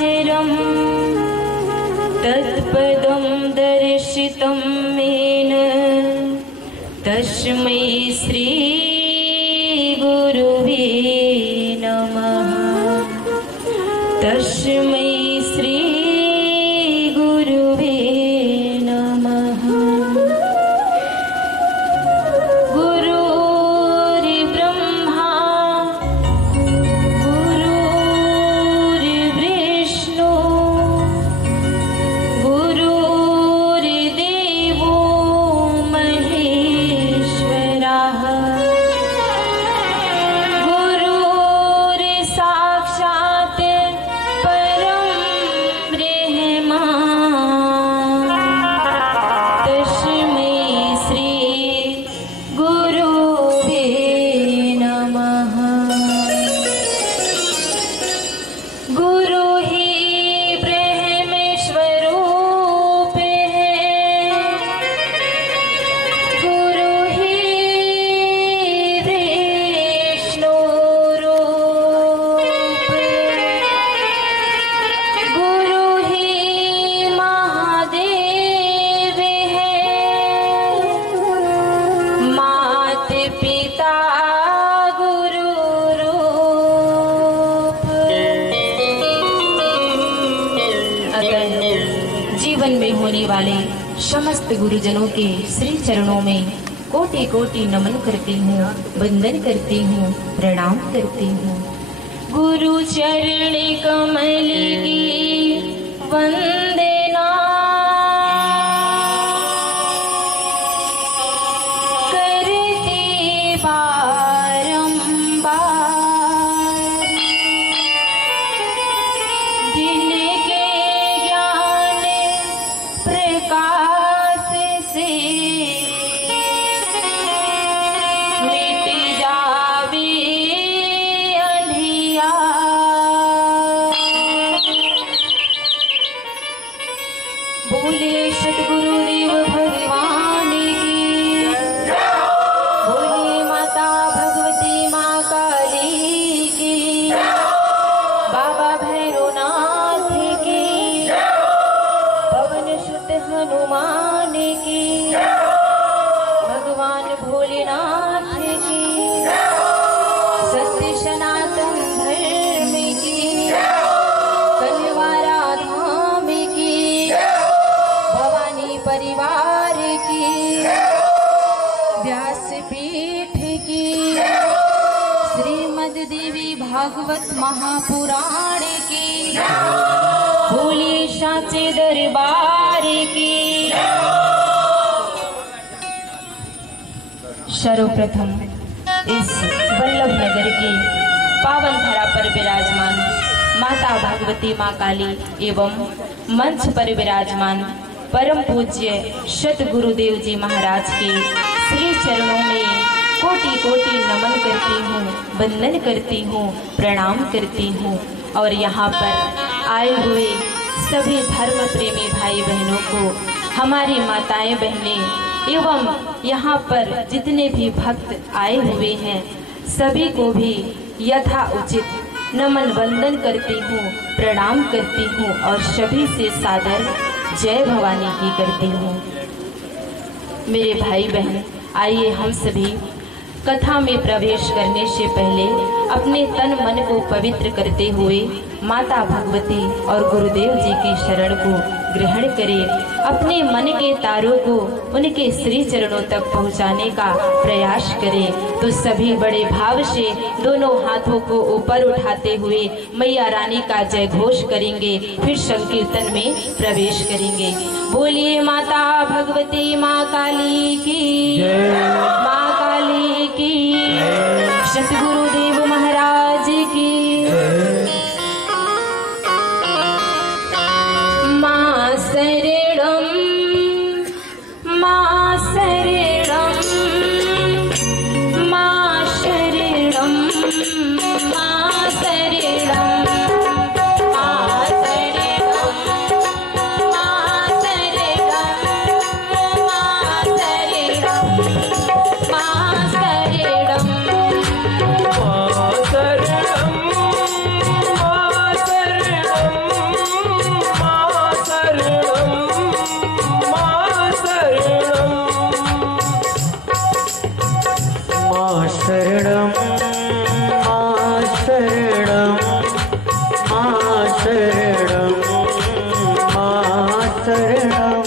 सचराचरं तत्पदं दर्शितं येन तस्मै श्री गुरुवे नमः। तस्मै श्री गुरुवे नमः। गुरुर्ब्रह्मा गुरुर्विष्णु गुरुर्देवो महेश्वरः। गुरुर्साक्षात् परं ब्रह्म। तस्मै श्री गुरुवे नमः। गुरु ही ब्रह्मेश्वरूप है, गुरु ही विष्णु रूप, गुरु ही महादेव है, मात पिता गुरु रूप। अतः जीवन में होने वाले समस्त गुरुजनों के श्री चरणों में कोटि कोटि नमन करती हूँ, वंदन करती हूँ, प्रणाम करती हूँ। गुरु चरण कमल की वंदना करती बारंबार। जिनके ज्ञान प्रकाश से मिट जावे अंधियार। बोले सतगुरुदेव भगवान की, बोले माता भगवती माँ काली की, बाबा भैरवनाथ की, पवन सुत हनुमान की, भगवान भोलेनाथ की, सत्य सनातन धर्म की, कलवारा धाम की, भवानी परिवार की, व्यासपीठ की, श्रीमद देवी भागवत महापुराण की, भोले साचे दरबार की। सर्वप्रथम इस वल्लभ नगर की पावन धरा पर विराजमान माता भगवती माँ काली एवं मंच पर विराजमान परम पूज्य सतगुरुदेव जी महाराज के श्री चरणों में कोटि कोटि नमन करती हूँ, वंदन करती हूँ, प्रणाम करती हूँ। और यहाँ पर आए हुए सभी धर्म प्रेमी भाई बहनों को, हमारी माताएं बहनें एवं यहाँ पर जितने भी भक्त आए हुए हैं सभी को भी यथा उचित नमन वंदन करती हूँ, प्रणाम करती हूँ और सभी से सादर जय भवानी की करती हूँ। मेरे भाई बहन, आइए हम सभी कथा में प्रवेश करने से पहले अपने तन मन को पवित्र करते हुए माता भगवती और गुरुदेव जी की शरण को ग्रहण करें। अपने मन के तारों को उनके श्री चरणों तक पहुंचाने का प्रयास करें। तो सभी बड़े भाव से दोनों हाथों को ऊपर उठाते हुए मैया रानी का जय घोष करेंगे, फिर संकीर्तन में प्रवेश करेंगे। बोलिए माता भगवती माँ काली की, माँ काली की, सतगुरुदेव महाराज की। माँ शरणं, माँ शरणं, माँ शरणं, माँ शरणं, माँ शरणं, माँ शरणं, माँ शरणं, माँ शरणं। शरणं मां शरणं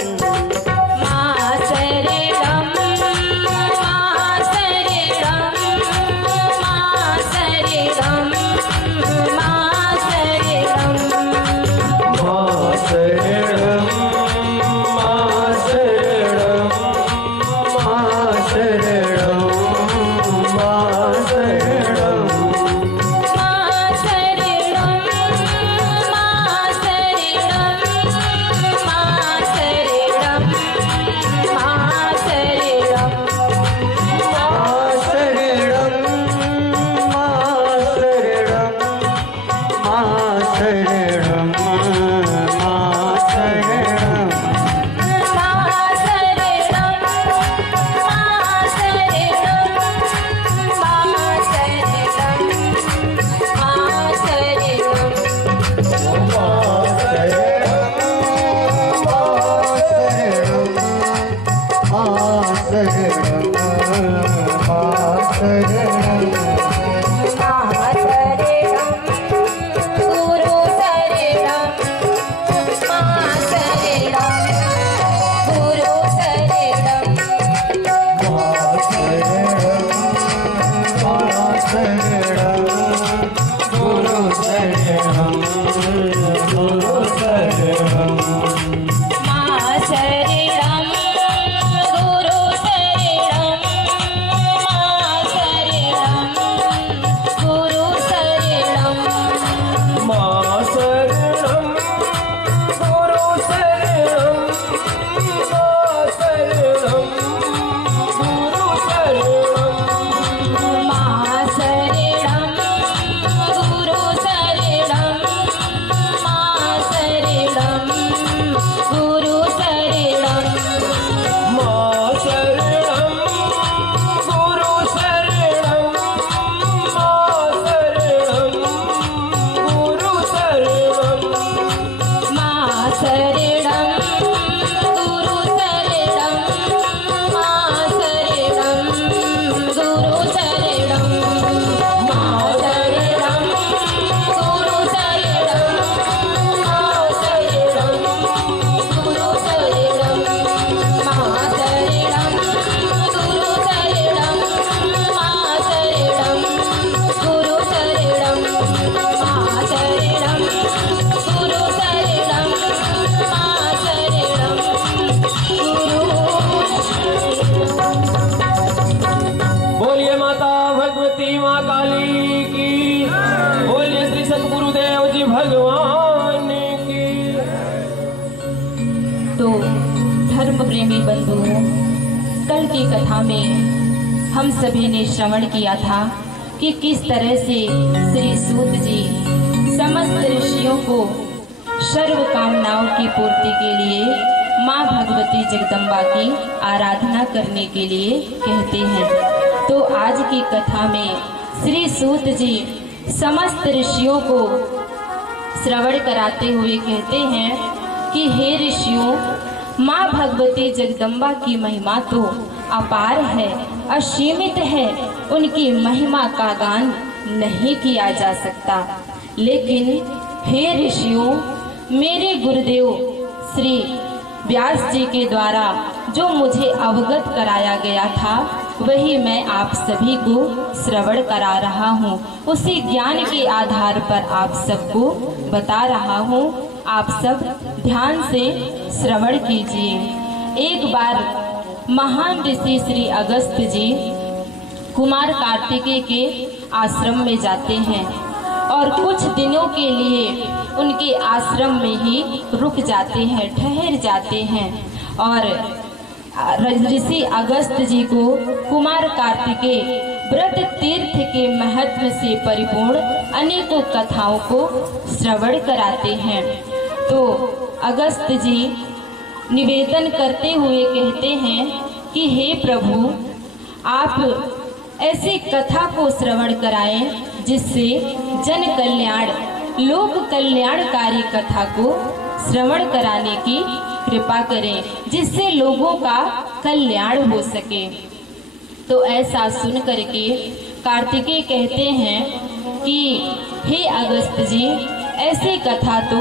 प्रेमी बंधुओं, कल की कथा में हम सभी ने श्रवण किया था कि किस तरह से श्री सूत जी समस्त ऋषियों को सर्व कामनाओं की पूर्ति के लिए माँ भगवती जगदम्बा की आराधना करने के लिए कहते हैं। तो आज की कथा में श्री सूत जी समस्त ऋषियों को श्रवण कराते हुए कहते हैं कि हे ऋषियों, माँ भगवती जगदम्बा की महिमा तो अपार है, असीमित है, उनकी महिमा का गान नहीं किया जा सकता। लेकिन हे ऋषियों, मेरे गुरुदेव श्री व्यास जी के द्वारा जो मुझे अवगत कराया गया था वही मैं आप सभी को श्रवण करा रहा हूँ। उसी ज्ञान के आधार पर आप सबको बता रहा हूँ। आप सब ध्यान से श्रवण कीजिए। एक बार महान ऋषि श्री अगस्त जी कुमार कार्तिकेय के आश्रम में जाते हैं और कुछ दिनों के लिए उनके आश्रम में ही रुक जाते हैं, ठहर जाते हैं। और ऋषि अगस्त जी को कुमार कार्तिकेय व्रत तीर्थ के महत्व से परिपूर्ण अनेकों कथाओं को श्रवण कराते हैं। तो अगस्त जी निवेदन करते हुए कहते हैं कि हे प्रभु, आप ऐसी कथा को श्रवण कराएं जिससे जन कल्याण, लोक कल्याणकारी कथा को श्रवण कराने की कृपा करें, जिससे लोगों का कल्याण हो सके। तो ऐसा सुन करके कार्तिकेय कहते हैं कि हे अगस्त जी, ऐसी कथा तो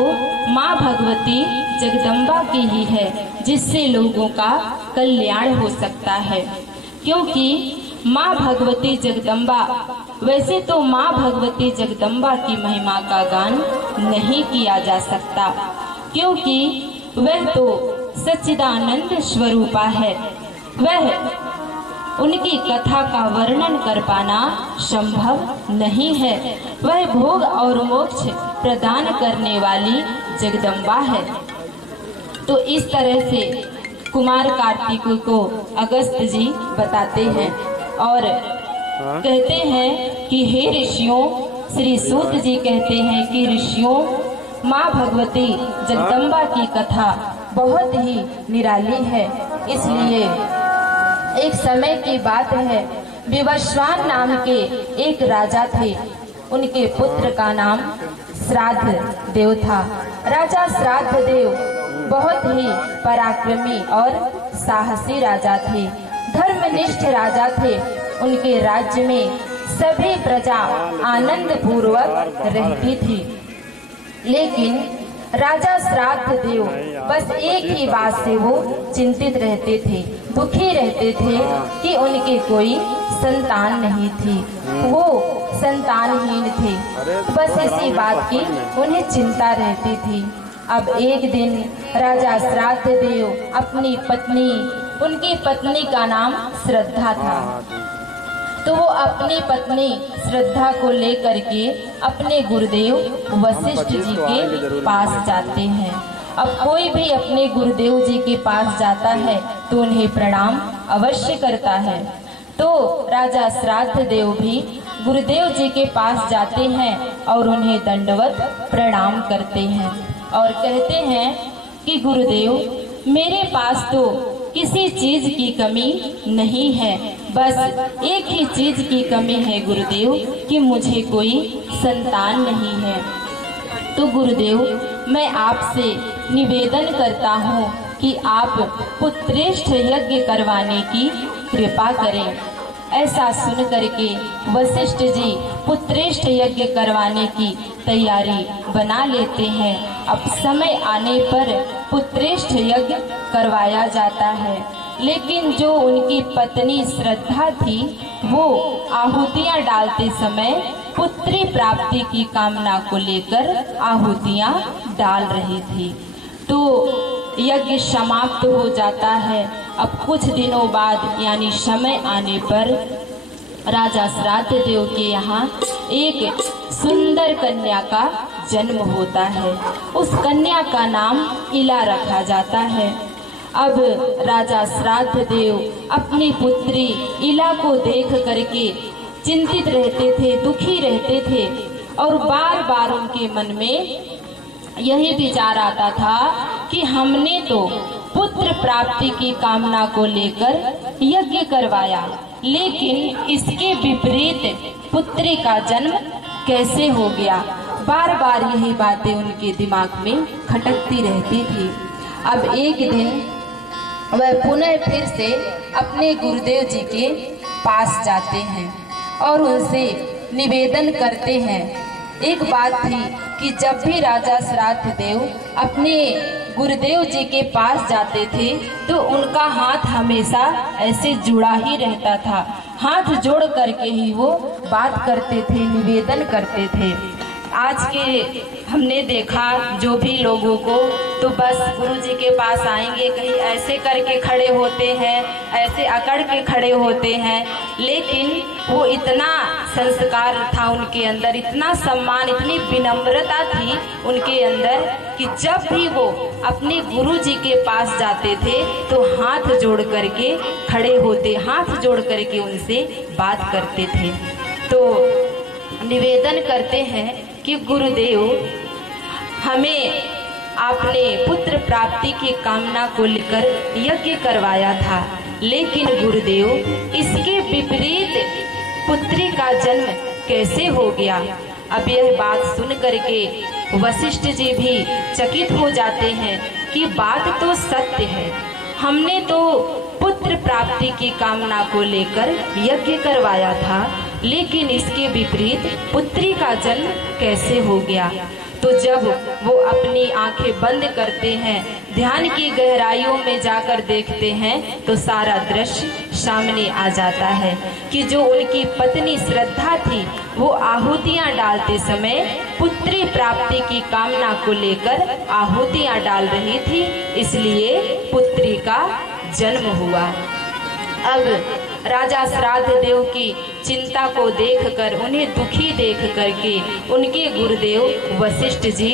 माँ भगवती जगदम्बा की ही है, जिससे लोगों का कल्याण हो सकता है। क्योंकि माँ भगवती जगदम्बा, वैसे तो माँ भगवती जगदम्बा की महिमा का गान नहीं किया जा सकता, क्योंकि वह तो सच्चिदानंद स्वरूपा है। वह उनकी कथा का वर्णन कर पाना संभव नहीं है। वह भोग और मोक्ष प्रदान करने वाली जगदम्बा है। तो इस तरह से कुमार कार्तिक को अगस्त जी बताते हैं और कहते हैं कि हे ऋषियों, श्री सूत जी कहते हैं कि ऋषियों, माँ भगवती जगदम्बा की कथा बहुत ही निराली है। इसलिए एक समय की बात है, विवस्वान नाम के एक राजा थे। उनके पुत्र का नाम श्राद्ध देव था। राजा श्राद्ध देव बहुत ही पराक्रमी और साहसी राजा थे, धर्मनिष्ठ राजा थे। उनके राज्य में सभी प्रजा आनंद पूर्वक रहती थी, लेकिन राजा श्राद्ध देव बस एक ही बात से वो चिंतित रहते थे, दुखी रहते थे कि उनके कोई संतान नहीं थी, वो संतानहीन थे। बस इसी बात की उन्हें चिंता रहती थी। अब एक दिन राजा श्राद्ध देव अपनी पत्नी, उनकी पत्नी का नाम श्रद्धा था, तो वो अपनी पत्नी श्रद्धा को लेकर के अपने गुरुदेव वशिष्ठ जी के पास जाते हैं। अब कोई भी अपने गुरुदेव जी के पास जाता है तो उन्हें प्रणाम अवश्य करता है। तो राजा श्राद्ध देव भी गुरुदेव जी के पास जाते हैं और उन्हें दंडवत प्रणाम करते हैं और कहते हैं कि गुरुदेव, मेरे पास तो किसी चीज की कमी नहीं है, बस एक ही चीज की कमी है गुरुदेव कि मुझे कोई संतान नहीं है। तो गुरुदेव, मैं आपसे निवेदन करता हूँ कि आप पुत्रेष्ठ यज्ञ करवाने की कृपा करें। ऐसा सुन करके वशिष्ठ जी पुत्रेष्ठ यज्ञ करवाने की तैयारी बना लेते हैं। अब समय आने पर पुत्रेष्ठ यज्ञ करवाया जाता है, लेकिन जो उनकी पत्नी श्रद्धा थी वो आहुतियां डालते समय पुत्री प्राप्ति की कामना को लेकर आहुतियां डाल रही थी। तो यज्ञ समाप्त हो जाता है। अब कुछ दिनों बाद यानी समय आने पर राजा श्राद्ध देव के यहाँ एक सुंदर कन्या का जन्म होता है। उस कन्या का नाम इला रखा जाता है। अब राजा श्राद्ध देव अपनी पुत्री इला को देख करके चिंतित रहते थे, दुखी रहते थे और बार बार उनके मन में यही विचार आता था कि हमने तो पुत्र प्राप्ति की कामना को लेकर यज्ञ करवाया, लेकिन इसके विपरीत पुत्री का जन्म कैसे हो गया। बार बार यही बातें उनके दिमाग में खटकती रहती थी। अब एक दिन वह पुनः फिर से अपने गुरुदेव जी के पास जाते हैं और उनसे निवेदन करते हैं। एक बात थी कि जब भी राजा श्राद्ध देव अपने गुरुदेव जी के पास जाते थे तो उनका हाथ हमेशा ऐसे जुड़ा ही रहता था, हाथ जोड़ करके ही वो बात करते थे, निवेदन करते थे। आज के हमने देखा जो भी लोगों को तो बस गुरु जी के पास आएंगे, कहीं ऐसे करके खड़े होते हैं, ऐसे अकड़ के खड़े होते हैं, लेकिन वो इतना संस्कार था उनके अंदर, इतना सम्मान, इतनी विनम्रता थी उनके अंदर कि जब भी वो अपने गुरु जी के पास जाते थे तो हाथ जोड़ करके खड़े होते, हाथ जोड़ करके उनसे बात करते थे। तो निवेदन करते हैं कि गुरुदेव, हमें आपने पुत्र प्राप्ति की कामना को लेकर यज्ञ करवाया था, लेकिन गुरुदेव इसके विपरीत पुत्री का जन्म कैसे हो गया। अब यह बात सुन करके वशिष्ठ जी भी चकित हो जाते हैं कि बात तो सत्य है, हमने तो पुत्र प्राप्ति की कामना को लेकर यज्ञ करवाया था, लेकिन इसके विपरीत पुत्री का जन्म कैसे हो गया। तो जब वो अपनी आंखें बंद करते हैं, ध्यान की गहराइयों में जाकर देखते हैं तो सारा दृश्य सामने आ जाता है कि जो उनकी पत्नी श्रद्धा थी वो आहुतियां डालते समय पुत्री प्राप्ति की कामना को लेकर आहुतियां डाल रही थी, इसलिए पुत्री का जन्म हुआ। अब राजा श्राद्ध देव की चिंता को देखकर, उन्हें दुखी देख करके उनके गुरुदेव वशिष्ठ जी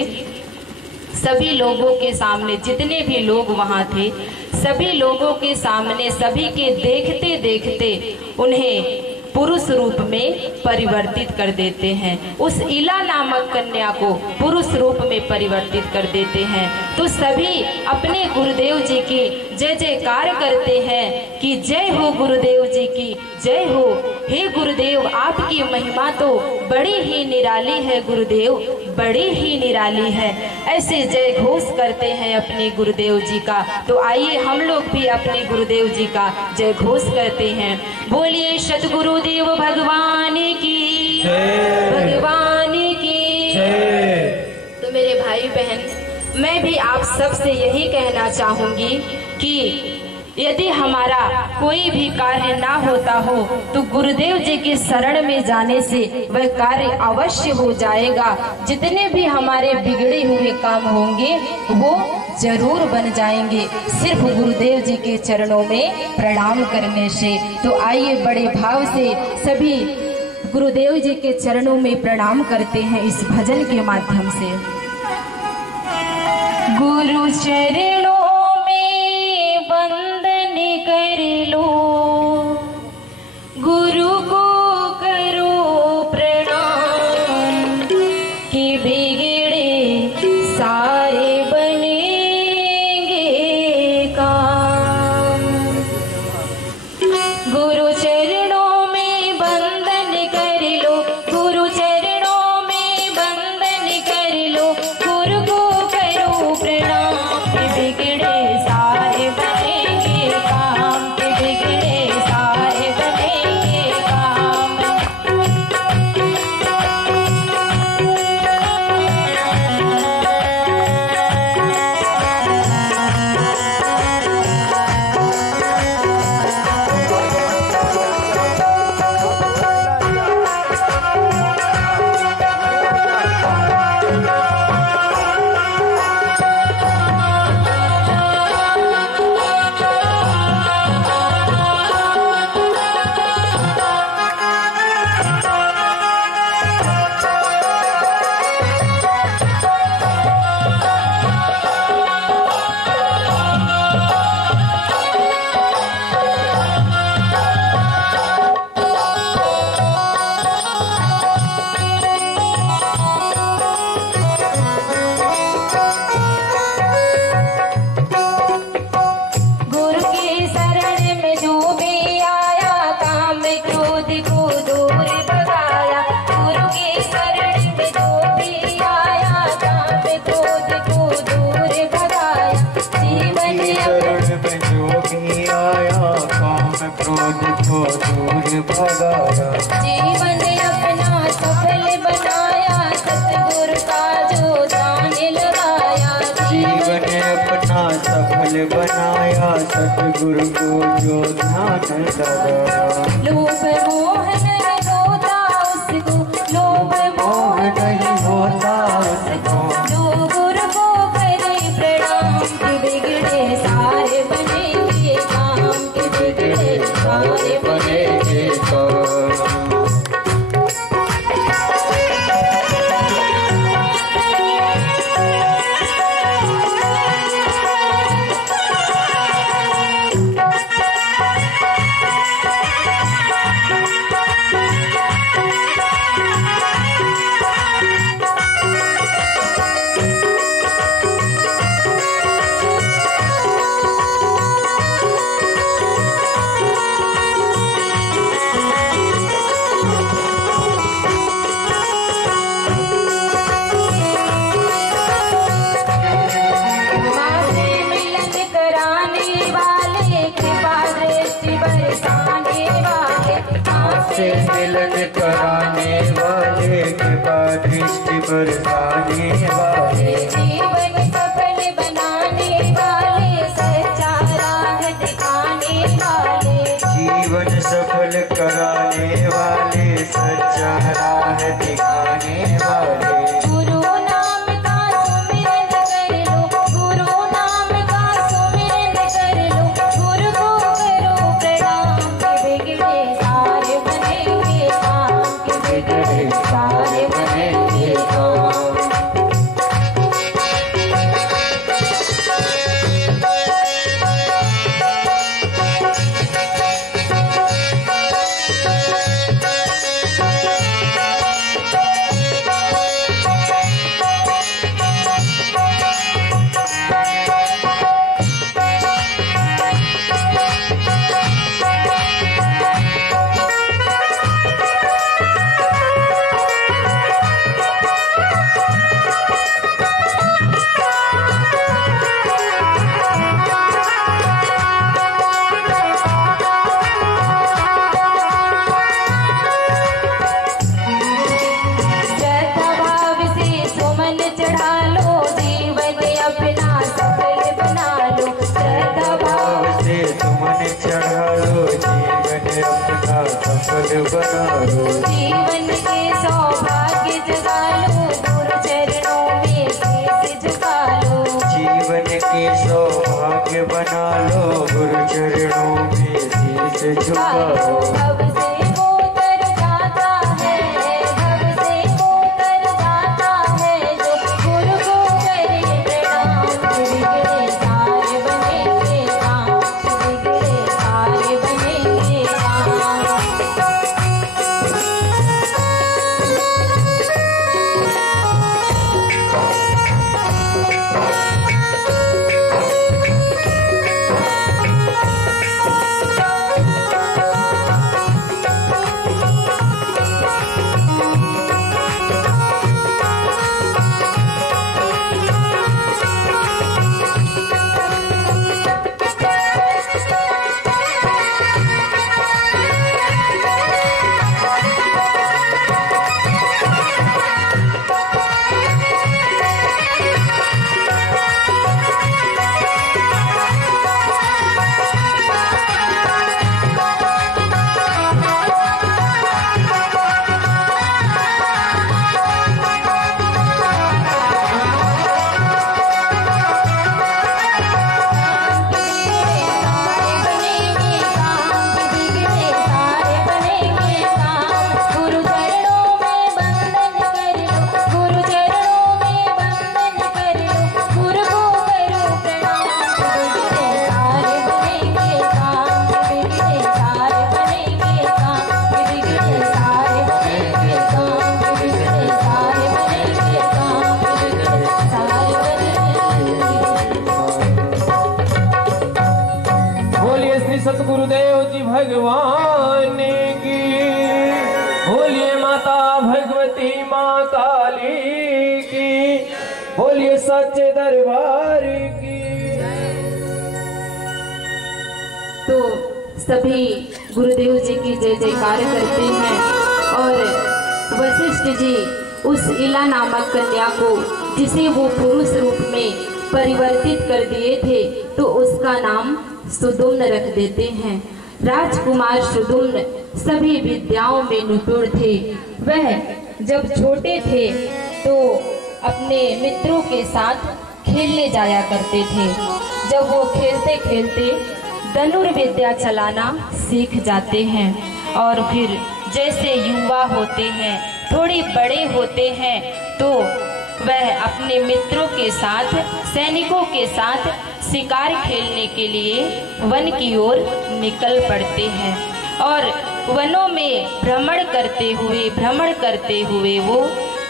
सभी लोगों के सामने, जितने भी लोग वहां थे सभी लोगों के सामने, सभी के देखते देखते उन्हें पुरुष रूप में परिवर्तित कर देते हैं। उस इला नामक कन्या को पुरुष रूप में परिवर्तित कर देते हैं। तो सभी अपने गुरुदेव जी की जय जयकार करते हैं कि जय हो गुरुदेव जी की जय हो। हे गुरुदेव, आपकी महिमा तो बड़ी ही निराली है गुरुदेव, बड़ी ही निराली है। ऐसे जय घोष करते हैं अपने गुरुदेव जी का। तो आइए हम लोग भी अपने गुरुदेव जी का जय घोष करते हैं। बोलिए सतगुरुदेव भगवान की जय, भगवान की जय। तो मेरे भाई बहन, मैं भी आप सबसे यही कहना चाहूंगी कि यदि हमारा कोई भी कार्य ना होता हो तो गुरुदेव जी की शरण में जाने से वह कार्य अवश्य हो जाएगा। जितने भी हमारे बिगड़े हुए काम होंगे वो जरूर बन जाएंगे, सिर्फ गुरुदेव जी के चरणों में प्रणाम करने से। तो आइए बड़े भाव से सभी गुरुदेव जी के चरणों में प्रणाम करते हैं इस भजन के माध्यम से। गुरु चरणों कर लो, गुरु को करो प्रणाम, कि बिगड़े सारे बनेंगे काम। गुरु चरणों में बंधन कर लो, गुरु चरणों में बंधन कर लो, गुरु को करो प्रणाम, कि बिगड़े सारे बनेंगे काम, के बिगड़े सारे बनेंगे काम। जीवन अपना सफल बनाया, सतगुरु का जो ध्यान लगाया। जीवन अपना सफल बनाया, सतगुरु को जो ध्यान लगाया। लोभ मोह नहीं होता उसको, लोभ मोह नहीं होता उसको, जो गुरु को करे प्रणाम, के बिगड़े सारे बनेंगे काम, के बिगड़े सारे बनेंगे काम। से मिलन कराने वाले, कृपा दृष्टि बरसाने वाले, जीवन सफल बनाने वाले, सच्चा राह दिखाने वाले, जीवन सफल कराने वाले, सच्चा राह दिखाने वाले। गुरु नाम का सुमिरन कर लो, गुरु नाम का सुमिरन कर लो, गुरु को करो प्रणाम, के बिगड़े सारे बनेंगे काम, के बिगड़े सारे बनेंगे काम। बना लो, जीवन के सौभाग्य जगा लो, गुरु चरणों में शीश झुका लो, जीवन के सौभाग्य बना लो, गुरु चरणों में शीश झुका लो। भव से वो तर जाता है, भव से वो तर जाता है, जो गुरु को करे प्रणाम, बिगड़े सारे बनेंगे काम, बिगड़े सारे बनेंगे काम। सतगुरुदेव जी भगवान की, बोलिए माता भगवती माँ काली की, बोलिए सच्चे दरबार की। तो सभी गुरुदेव जी की जय जयकार करते हैं। और वशिष्ठ जी उस इला नामक कन्या को, जिसे वो पुरुष रूप में परिवर्तित कर दिए थे, तो उसका नाम सुदुम्न रख देते हैं। राजकुमार सुदुम्न सभी विद्याओं में निपुण थे। वह जब छोटे थे तो अपने मित्रों के साथ खेलने जाया करते थे। जब वो खेलते खेलते धनुर्विद्या चलाना सीख जाते हैं, और फिर जैसे युवा होते हैं, थोड़े बड़े होते हैं, तो वह अपने मित्रों के साथ, सैनिकों के साथ शिकार खेलने के लिए वन की ओर निकल पड़ते हैं। और वनों में भ्रमण करते हुए वो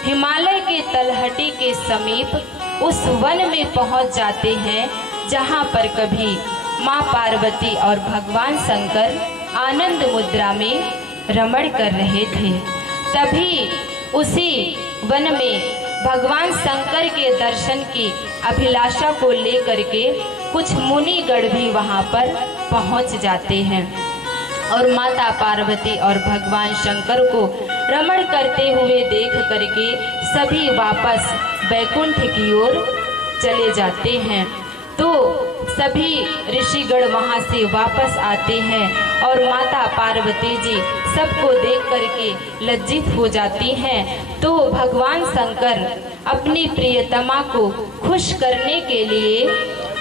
हिमालय के तलहटी के समीप उस वन में पहुंच जाते हैं, जहां पर कभी माँ पार्वती और भगवान शंकर आनंद मुद्रा में रमण कर रहे थे। तभी उसी वन में भगवान शंकर के दर्शन की अभिलाषा को लेकर के कुछ मुनिगण भी वहां पर पहुंच जाते हैं, और माता पार्वती और भगवान शंकर को भ्रमण करते हुए देख करके सभी वापस वैकुंठ की ओर चले जाते हैं। तो सभी ऋषिगण वहां से वापस आते हैं और माता पार्वती जी सबको देख करके लज्जित हो जाती हैं। तो भगवान शंकर अपनी प्रियतमा को खुश करने के लिए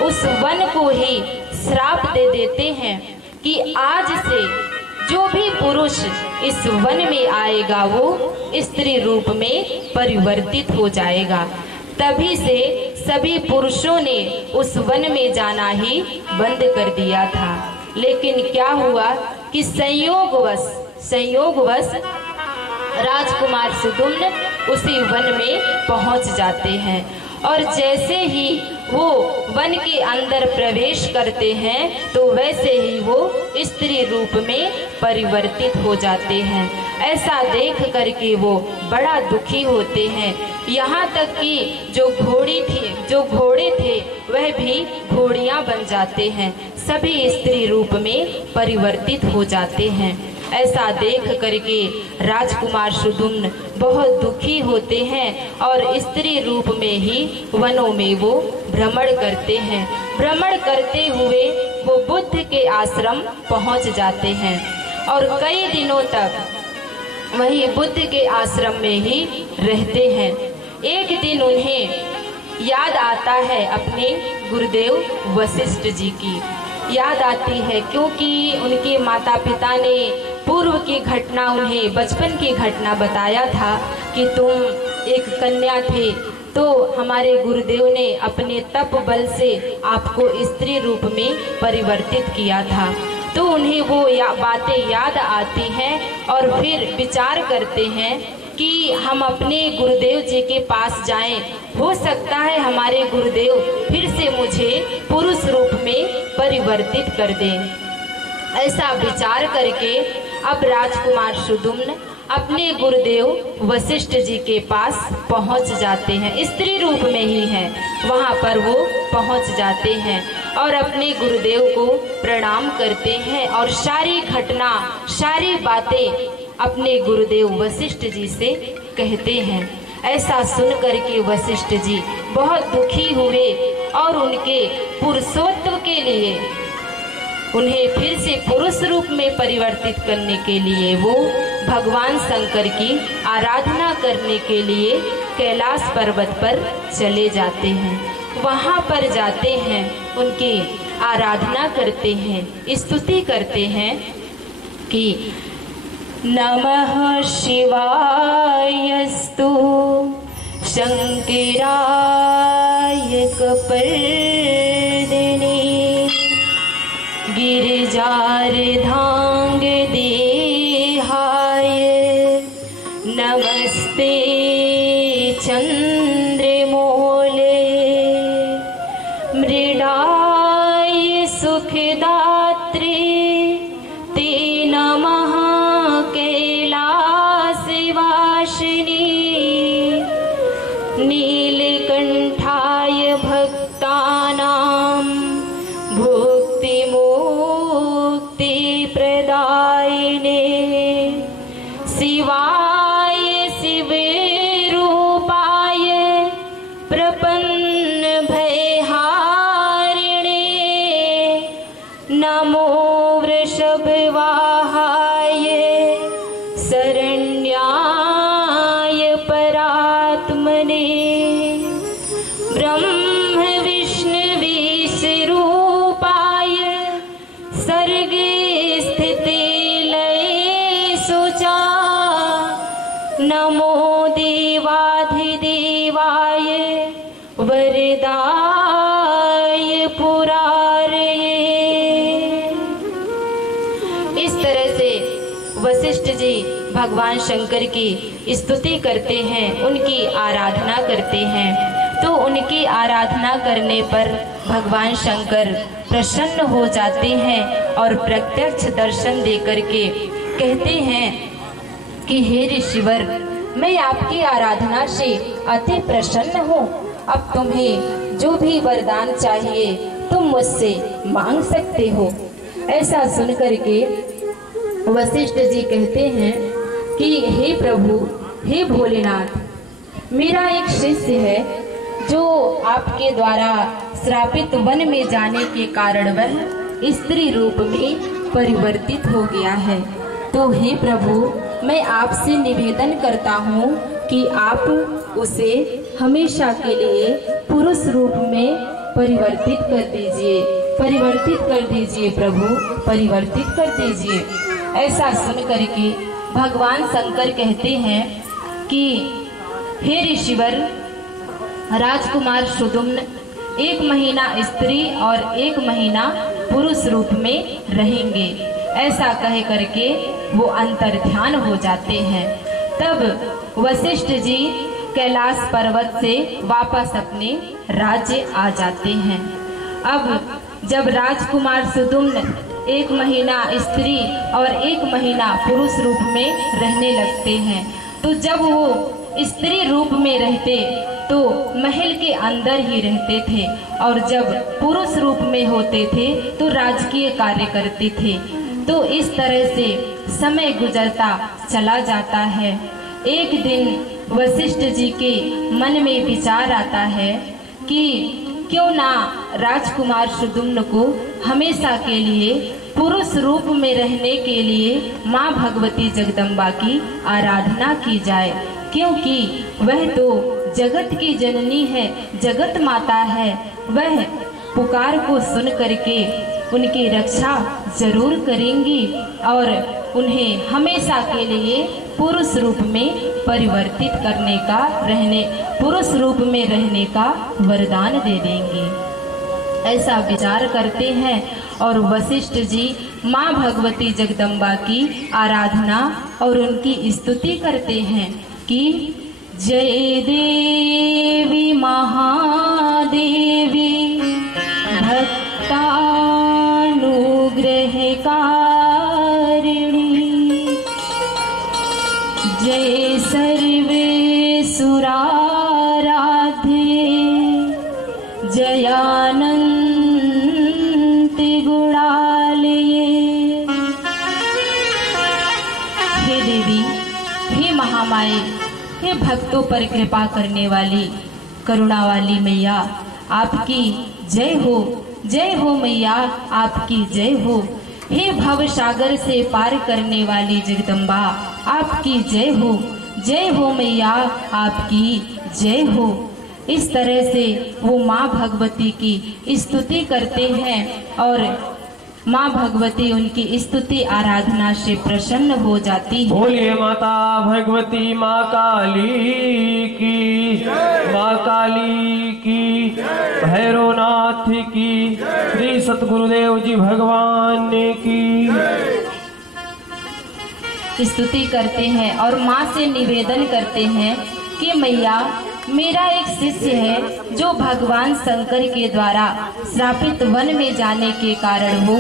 उस वन को ही श्राप दे देते हैं कि आज से जो भी पुरुष इस वन में आएगा वो स्त्री रूप में परिवर्तित हो जाएगा। तभी से सभी पुरुषों ने उस वन में जाना ही बंद कर दिया था। लेकिन क्या हुआ कि संयोगवश राजकुमार सुदुम्न उसी वन में पहुंच जाते हैं और जैसे ही वो वन के अंदर प्रवेश करते हैं तो वैसे ही वो स्त्री रूप में परिवर्तित हो जाते हैं। ऐसा देख करके वो बड़ा दुखी होते हैं। यहाँ तक कि जो घोड़े थे वह भी घोड़ियाँ बन जाते हैं, सभी स्त्री रूप में परिवर्तित हो जाते हैं। ऐसा देख करके राजकुमार सुदुम्न बहुत दुखी होते हैं और स्त्री रूप में ही वनों में वो भ्रमण करते हैं। भ्रमण करते हुए वो बुद्ध के आश्रम पहुंच जाते हैं और कई दिनों तक वहीं बुद्ध के आश्रम में ही रहते हैं। एक दिन उन्हें याद आता है अपने गुरुदेव वशिष्ठ जी की याद आती है, क्योंकि उनके माता पिता ने पूर्व की घटना उन्हें बचपन की घटना बताया था कि तुम एक कन्या थे, तो हमारे गुरुदेव ने अपने तप बल से आपको स्त्री रूप में परिवर्तित किया था। तो उन्हें वो बातें याद आती हैं और फिर विचार करते हैं कि हम अपने गुरुदेव जी के पास जाएं, हो सकता है हमारे गुरुदेव फिर से मुझे पुरुष रूप में परिवर्तित कर दें। ऐसा विचार करके अब राजकुमार सुदुम्न अपने गुरुदेव वशिष्ठ जी के पास पहुंच जाते हैं, स्त्री रूप में ही है, वहां पर वो पहुंच जाते हैं और अपने गुरुदेव को प्रणाम करते हैं और सारी घटना सारी बातें अपने गुरुदेव वशिष्ठ जी से कहते हैं। ऐसा सुन करके वशिष्ठ जी बहुत दुखी हुए और उनके पुरुषत्व के लिए उन्हें फिर से पुरुष रूप में परिवर्तित करने के लिए वो भगवान शंकर की आराधना करने के लिए कैलाश पर्वत पर चले जाते हैं। वहां पर जाते हैं, उनकी आराधना करते हैं, स्तुति करते हैं कि नमः शिवायस्तु शंकराय कपर्दिने गिरिजार्धांग देहाय नमस्ते चंद्रमौले मृडाय सुखदात्री ते नमः कैलासवासिनी नीलकंठाय भक्तानां भुक्तिमुक्ति प्रदायिने शिवाय शिवरूपाय प्रपन्न भयहारिणे नमो वृषभवाहाय शरण्याय परात्मने ब्रह्म विष्णवे स्वरूपाय सर्गे स्थिते लये शुचा नमो देवाधिदेवाय वरदाय पुरारये। इस तरह से वशिष्ठ जी भगवान शंकर की स्तुति करते हैं, उनकी आराधना करते हैं। तो उनकी आराधना करने पर भगवान शंकर प्रसन्न हो जाते हैं और प्रत्यक्ष दर्शन देकर के कहते हैं कि हे ऋषिवर, मैं आपकी आराधना से अति प्रसन्न हूँ। अब तुम्हें जो भी वरदान चाहिए तुम मुझसे मांग सकते हो। ऐसा सुनकर के वशिष्ठ जी कहते हैं कि हे प्रभु, हे भोलेनाथ, मेरा एक शिष्य है जो आपके द्वारा श्रापित वन में जाने के कारण वह स्त्री रूप में परिवर्तित हो गया है। तो हे प्रभु, मैं आपसे निवेदन करता हूँ कि आप उसे हमेशा के लिए पुरुष रूप में परिवर्तित कर दीजिए, परिवर्तित कर दीजिए प्रभु, परिवर्तित कर दीजिए। ऐसा सुन करके भगवान शंकर कहते हैं कि हे ऋषिवर, राजकुमार सुदुम्न 1 महीना स्त्री और 1 महीना पुरुष रूप में रहेंगे। ऐसा कह करके वो अंतर ध्यान हो जाते हैं। तब वशिष्ठ जी कैलाश पर्वत से वापस अपने राज्य आ जाते हैं। अब जब राजकुमार सुदुम्न 1 महीना स्त्री और 1 महीना पुरुष रूप में रहने लगते हैं, तो जब वो स्त्री रूप में रहते तो महल के अंदर ही रहते थे, और जब पुरुष रूप में होते थे तो राजकीय कार्य करते थे। तो इस तरह से समय गुजरता चला जाता है। एक दिन वशिष्ठ जी के मन में विचार आता है कि क्यों ना राजकुमार सुदुम्न को हमेशा के लिए पुरुष रूप में रहने के लिए माँ भगवती जगदम्बा की आराधना की जाए, क्योंकि वह तो जगत की जननी है, जगत माता है। वह पुकार को सुन करके उनकी रक्षा जरूर करेंगी और उन्हें हमेशा के लिए पुरुष रूप में परिवर्तित करने का, पुरुष रूप में रहने का वरदान दे देंगी। ऐसा विचार करते हैं और वशिष्ठ जी माँ भगवती जगदम्बा की आराधना और उनकी स्तुति करते हैं कि जय देवी महादेवी भक्तानुग्रहकारिणी, जय सर्वेसुराराध्ये जयानंत गुणालये। हे देवी, हे महामाये, हे भक्तों पर कृपा करने वाली, करुणा वाली मैया, आपकी जय हो, जय हो मैया, आपकी जय हो। हे भव सागर से पार करने वाली जगदम्बा, आपकी जय हो, जय हो मैया, आपकी जय हो। इस तरह से वो माँ भगवती की स्तुति करते हैं और माँ भगवती उनकी स्तुति आराधना से प्रसन्न हो जाती है। बोलिए माता भगवती माँ काली की, माँ काली की, भैरवनाथ की, श्री सतगुरुदेव जी भगवान की स्तुति करते हैं और माँ से निवेदन करते हैं कि मैया, मेरा एक शिष्य है जो भगवान शंकर के द्वारा श्रापित वन में जाने के कारण वो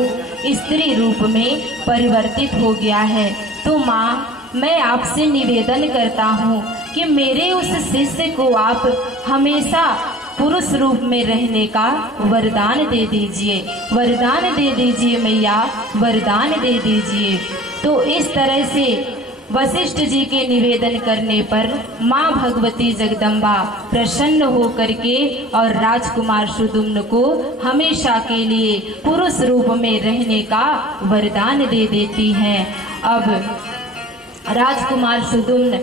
स्त्री रूप में परिवर्तित हो गया है। तो माँ, मैं आपसे निवेदन करता हूँ कि मेरे उस शिष्य को आप हमेशा पुरुष रूप में रहने का वरदान दे दीजिए, वरदान दे दीजिए मैया, वरदान दे दीजिए। तो इस तरह से वशिष्ठ जी के निवेदन करने पर माँ भगवती जगदम्बा प्रसन्न हो करके और राजकुमार सुदुम्न को हमेशा के लिए पुरुष रूप में रहने का वरदान दे देती हैं। अब राजकुमार सुदुम्न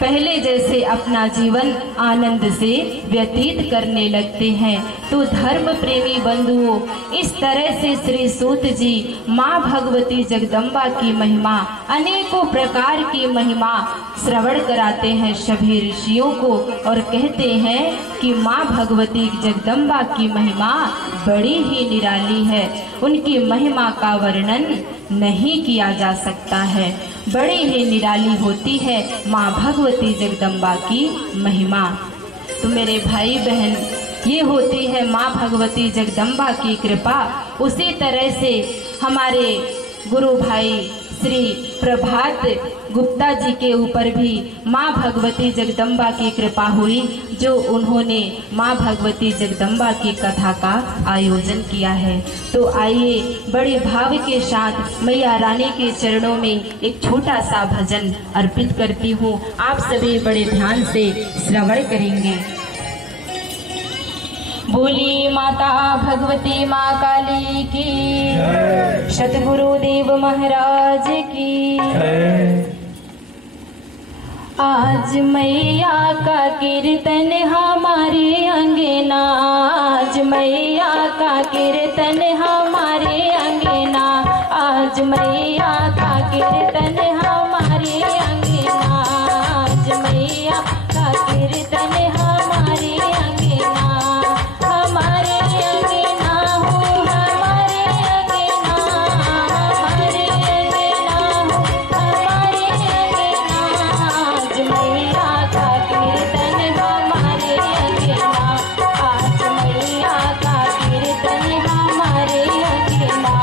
पहले जैसे अपना जीवन आनंद से व्यतीत करने लगते हैं। तो धर्म प्रेमी बंधुओं, इस तरह से श्री सूत जी माँ भगवती जगदम्बा की महिमा, अनेकों प्रकार की महिमा श्रवण कराते हैं सभी ऋषियों को और कहते हैं कि माँ भगवती जगदम्बा की महिमा बड़ी ही निराली है। उनकी महिमा का वर्णन नहीं किया जा सकता है, बड़ी ही निराली होती है माँ भगवती जगदम्बा की महिमा। तो मेरे भाई बहन, ये होती है माँ भगवती जगदम्बा की कृपा। उसी तरह से हमारे गुरु भाई श्री प्रभात गुप्ता जी के ऊपर भी माँ भगवती जगदम्बा की कृपा हुई, जो उन्होंने माँ भगवती जगदम्बा की कथा का आयोजन किया है। तो आइए बड़े भाव के साथ मैया रानी के चरणों में एक छोटा सा भजन अर्पित करती हूँ। आप सभी बड़े ध्यान से श्रवण करेंगे। बोली माता भगवती माँ काली की, सतगुरुदेव महाराज की। आज मैया का कीर्तन हमारे अंगना, आज मैया का कीर्तन हमारे अंगना, आज मैया का कीर्तन हमारे अंगना, आज मैया का कीर्तन हमारे अंगना, हमारे अंगना हो, हमारे अंगना, हमारे अंगना हो, हमारे अंगना, आज मैया का कीर्तन हमारे अंगना, आज मैया का कीर्तन हमारे अंगना।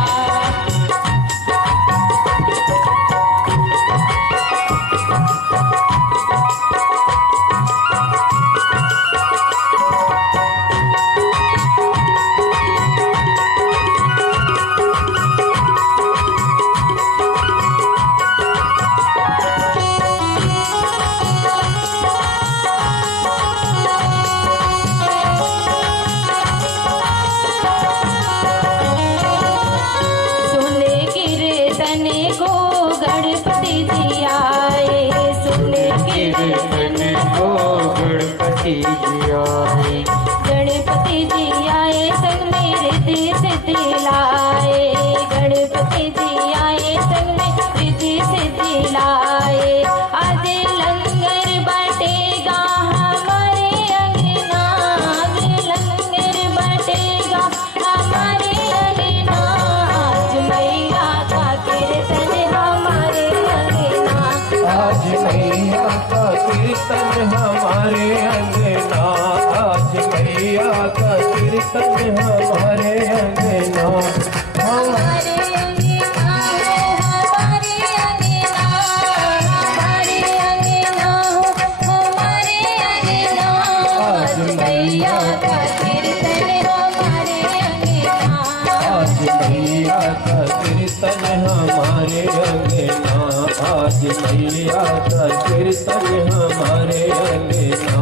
गणपति जी आए संग में रिद्धि सिद्धि लाए, गणपति जी आए संग में रिद्धि सिद्धि लाए। आज लंगर बांटेगा हमारे अंगना, आज लंगर बांटेगा हमारे अंगना, आज मैया का कीर्तन हमारे अंगना, आज मैया का कीर्तन हमारे अंगना, आज मैया का कीर्तन हमारे अंगना, हमारे अंगना हो, हमारे अंगना, हमारे अंगना हो, हमारे अंगना, आज मैया का कीर्तन हमारे अंगना, आज मैया का कीर्तन हमारे अंगना, आज मैया का कीर्तन हमारे अंगना।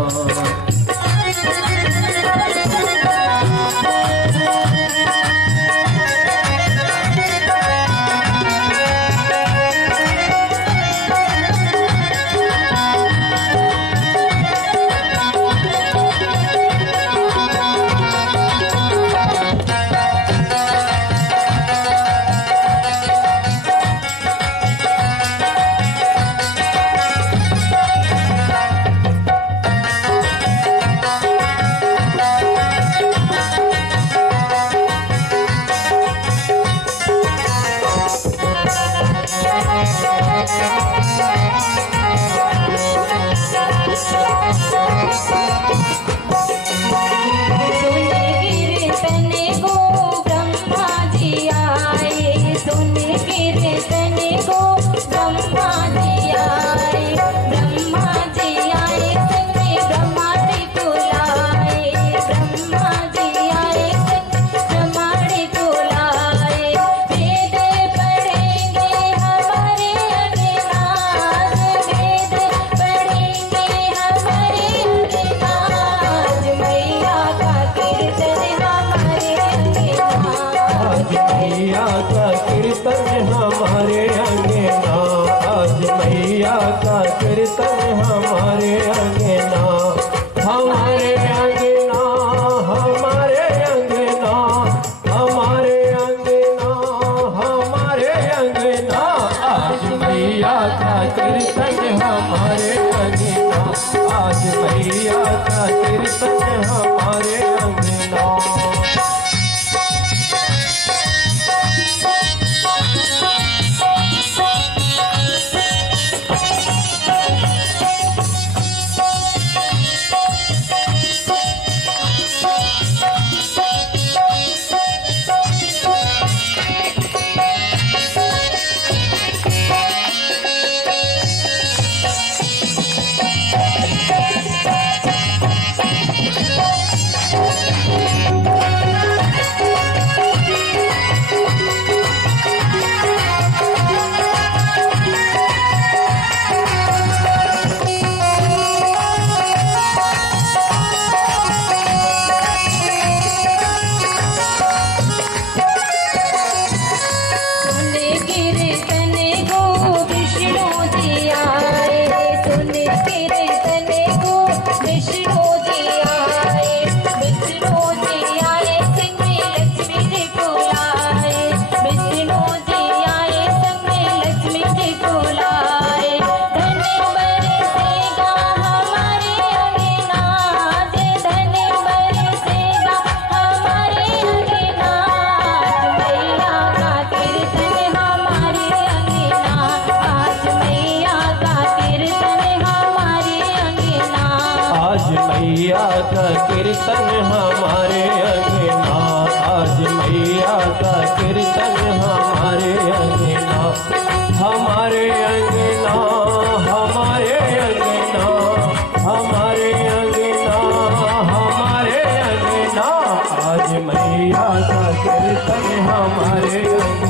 कीर्तन हमारे अंगना, आज मैया का कीर्तन हमारे अंगना, हमारे अंगना, हमारे अंगना, हमारे अंगना, हमारे अंगना, आज मैया का कीर्तन हमारे अंगना।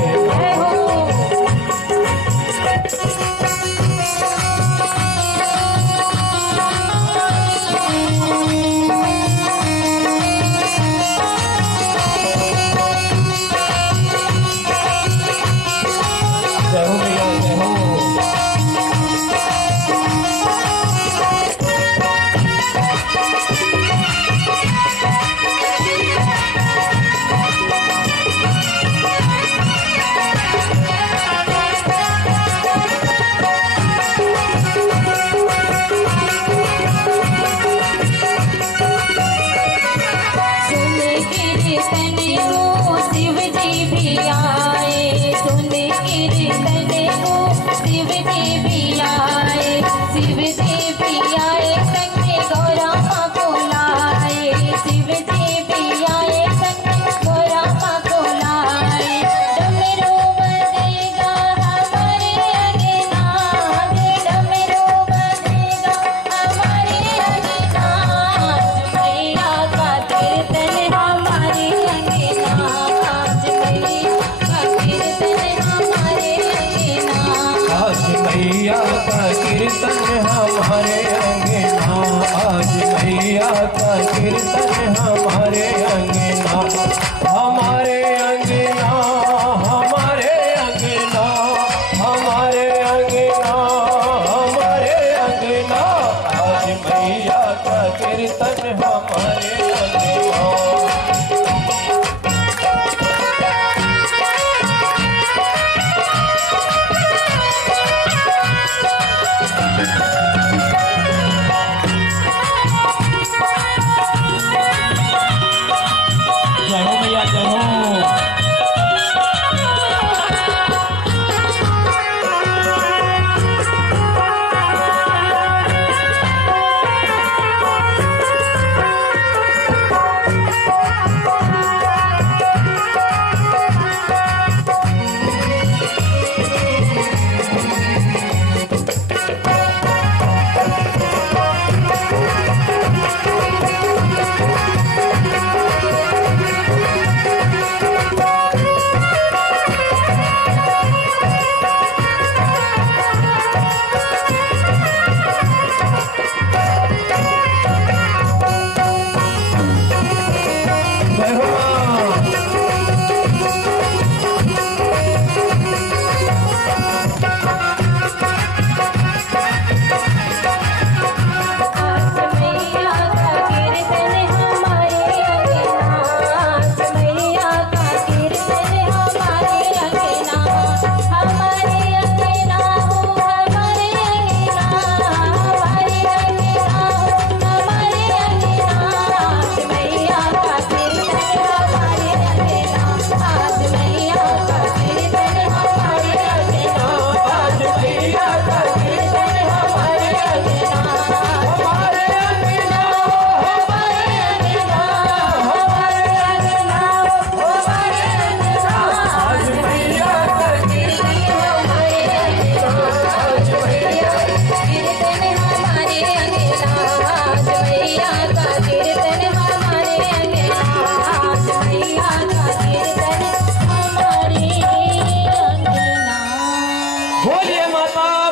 मैया का कीर्तन हमारे अंगना, आज मैया का कीर्तन हमारे अंगना, हमारे अंगना, हमारे अंगना, हमारे अंगना, हमारे अंगना, आज मैया का कीर्तन हमारे अंगना।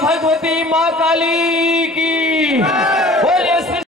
भगवती माँ काली की।